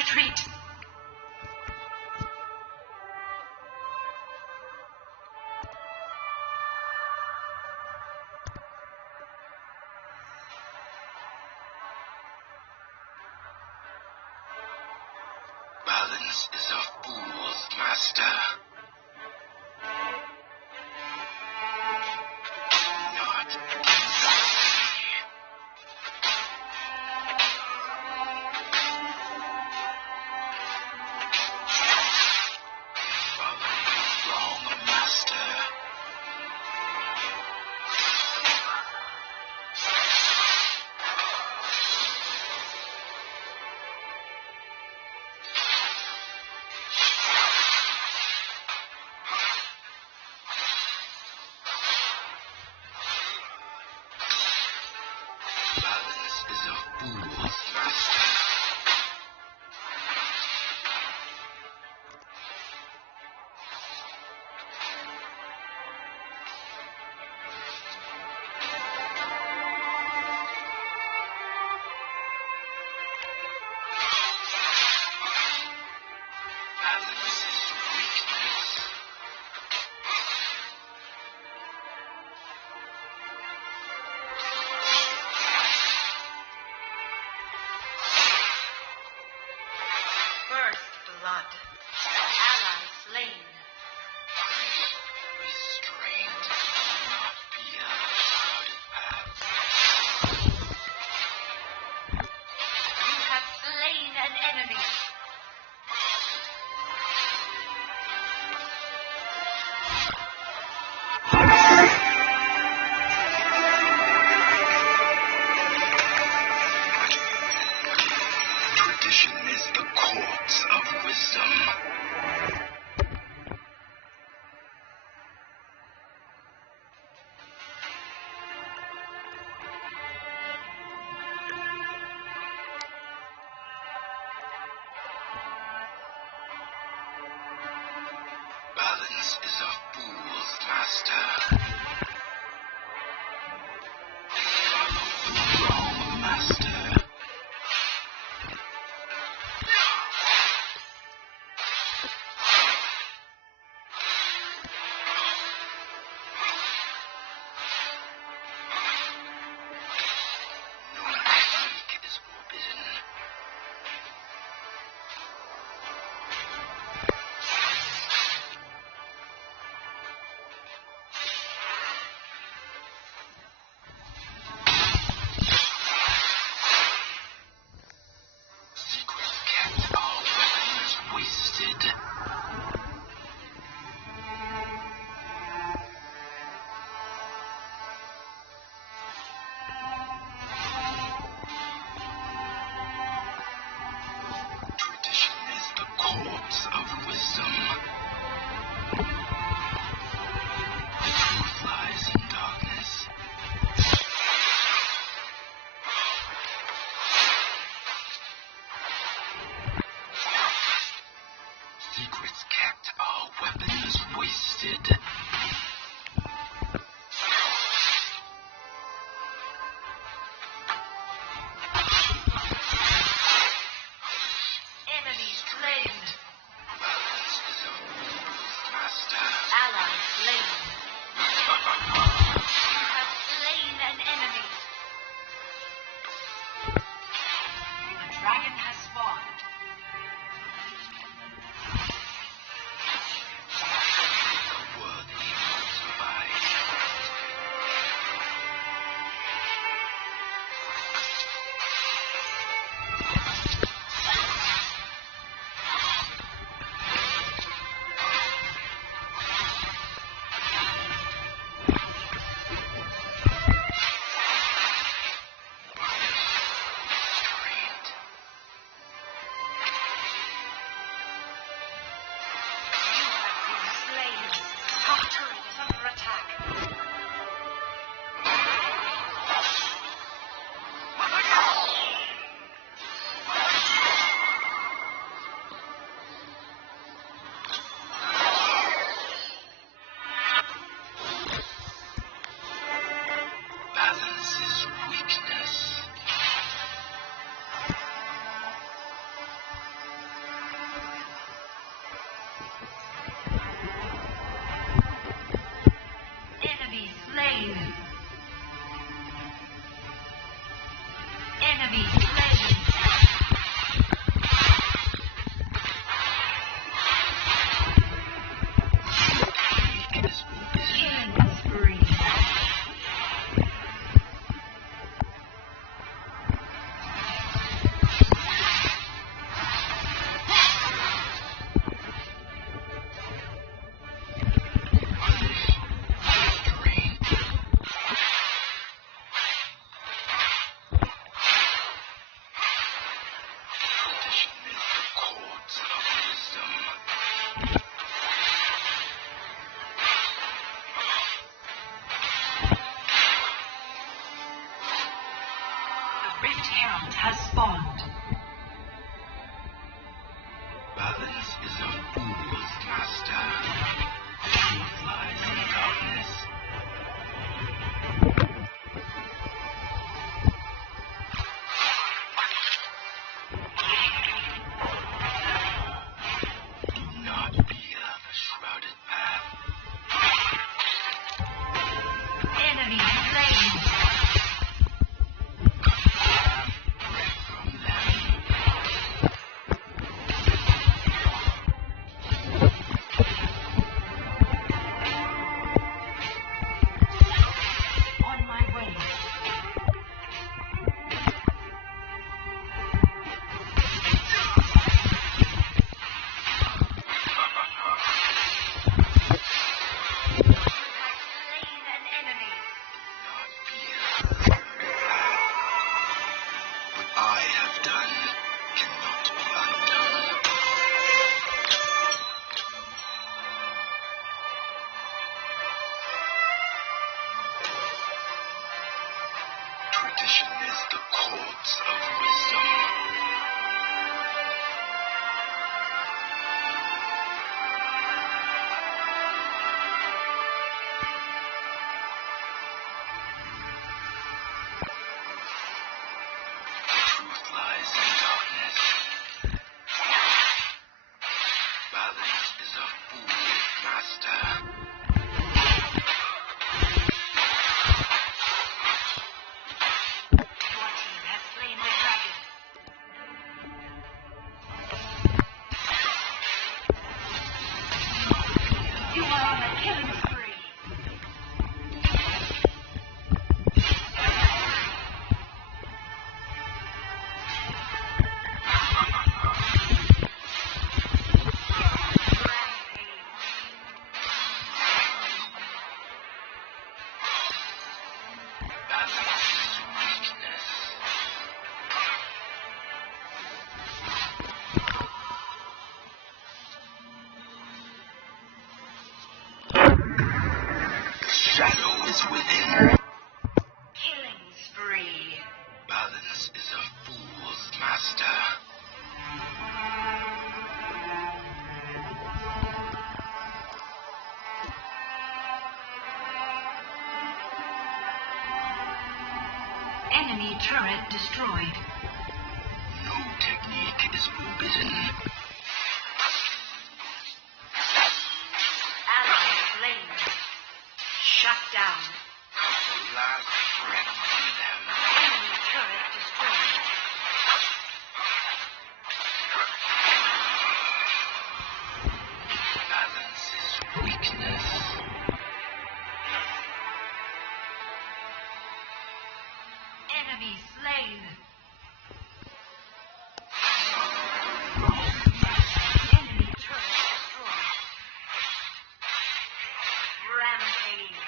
Retreat. Balance is a fool's master. Not exactly. Following the wrong master. Balance is a fool's master. Balance is weakness. First blood. Ally slain. Restraint cannot be a crowded path. You have slain an enemy. Tradition is the corpse of wisdom. Balance is a fool's master. Follow the wrong master. No mistake is forbidden. Secrets kept are weapons wasted. Tradition is the corpse of wisdom. The truth lies in darkness. Secrets kept are weapons wasted. Enemy slain. Balance is a fool's master. Ally slain. You have slain an enemy. A dragon has spawned. The worthy survive. giant has spawned. Balance is a fool's master. Truth lies in darkness. Do not fear the shrouded path. Enemy slain. Break from them. On my way. You have slain an enemy. Not fear the shrouded path. What I have done cannot be undone. Tradition is the corpse of wisdom. Truth lies in darkness. Balance is a fool's master. Your team has slain the dragon. You are on a killing spree. Balance is weakness. The shadow is within. Killing spree. Balance is a fool's master. Enemy turret destroyed. No technique is forbidden. Ally slain. Shut down. The last breath from them. Enemy turret destroyed. Balance is weakness. Enemy slain. Enemy turret destroyed. Rampage.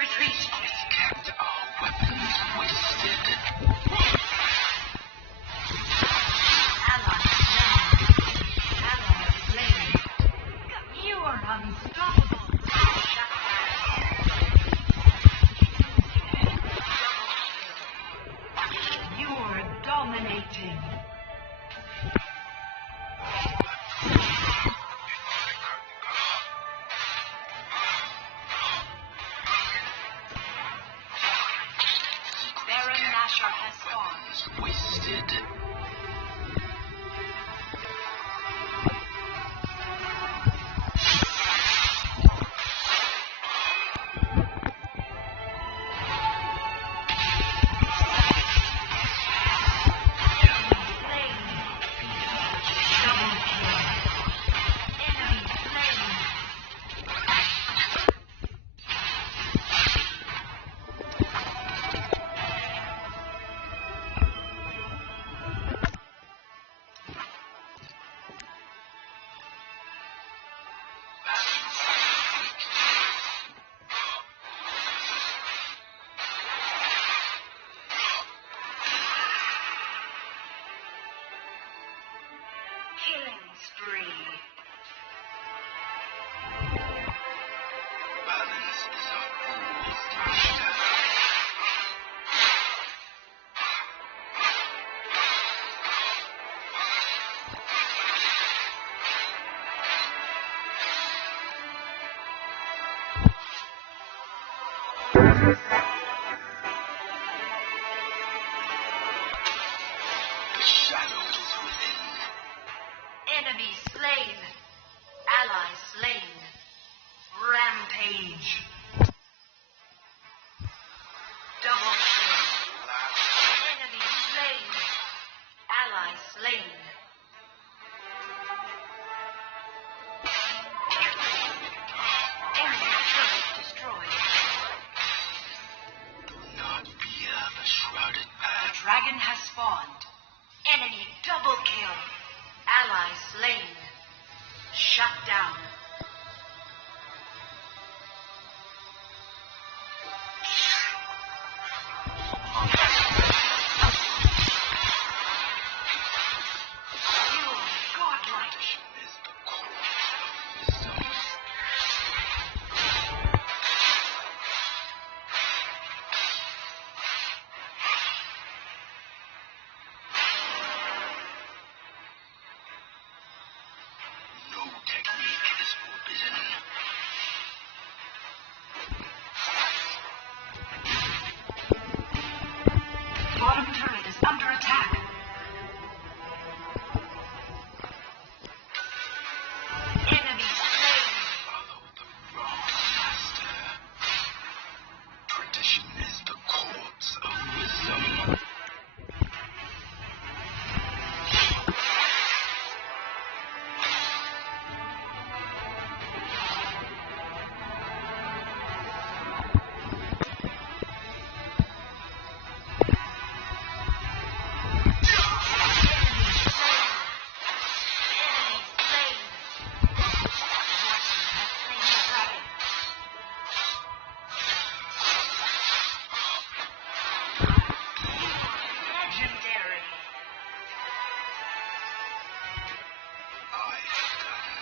Retreat. We kept our weapons wasted. Ally slain. Ally slain. You are unstoppable. Shut down. You're dominating. Baron Nashor has spawned. Wasted. Slain. Double kill. Enemy slain. Killing spree. Balance is a fool's master. Enemy slain. Ally slain. Rampage. Double kill. Enemy slain. Ally slain. Enemy turret destroyed. Do not fear the shrouded The path. dragon has spawned. Enemy double kill. Ally slain. Shut down. You are godlike. Is the core of wisdom. No technique is forbidden. Bottom turret is under attack. Enemy slain. Follow the wrong master. Tradition is the corpse of wisdom. Legendary. I have done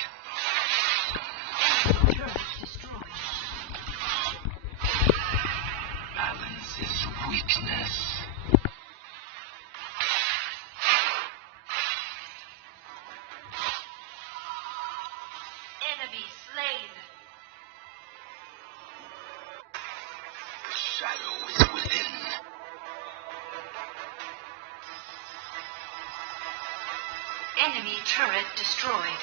cannot be undone. Turret destroyed. Balance is weakness. Enemy slain. The shadow is within. Enemy turret destroyed.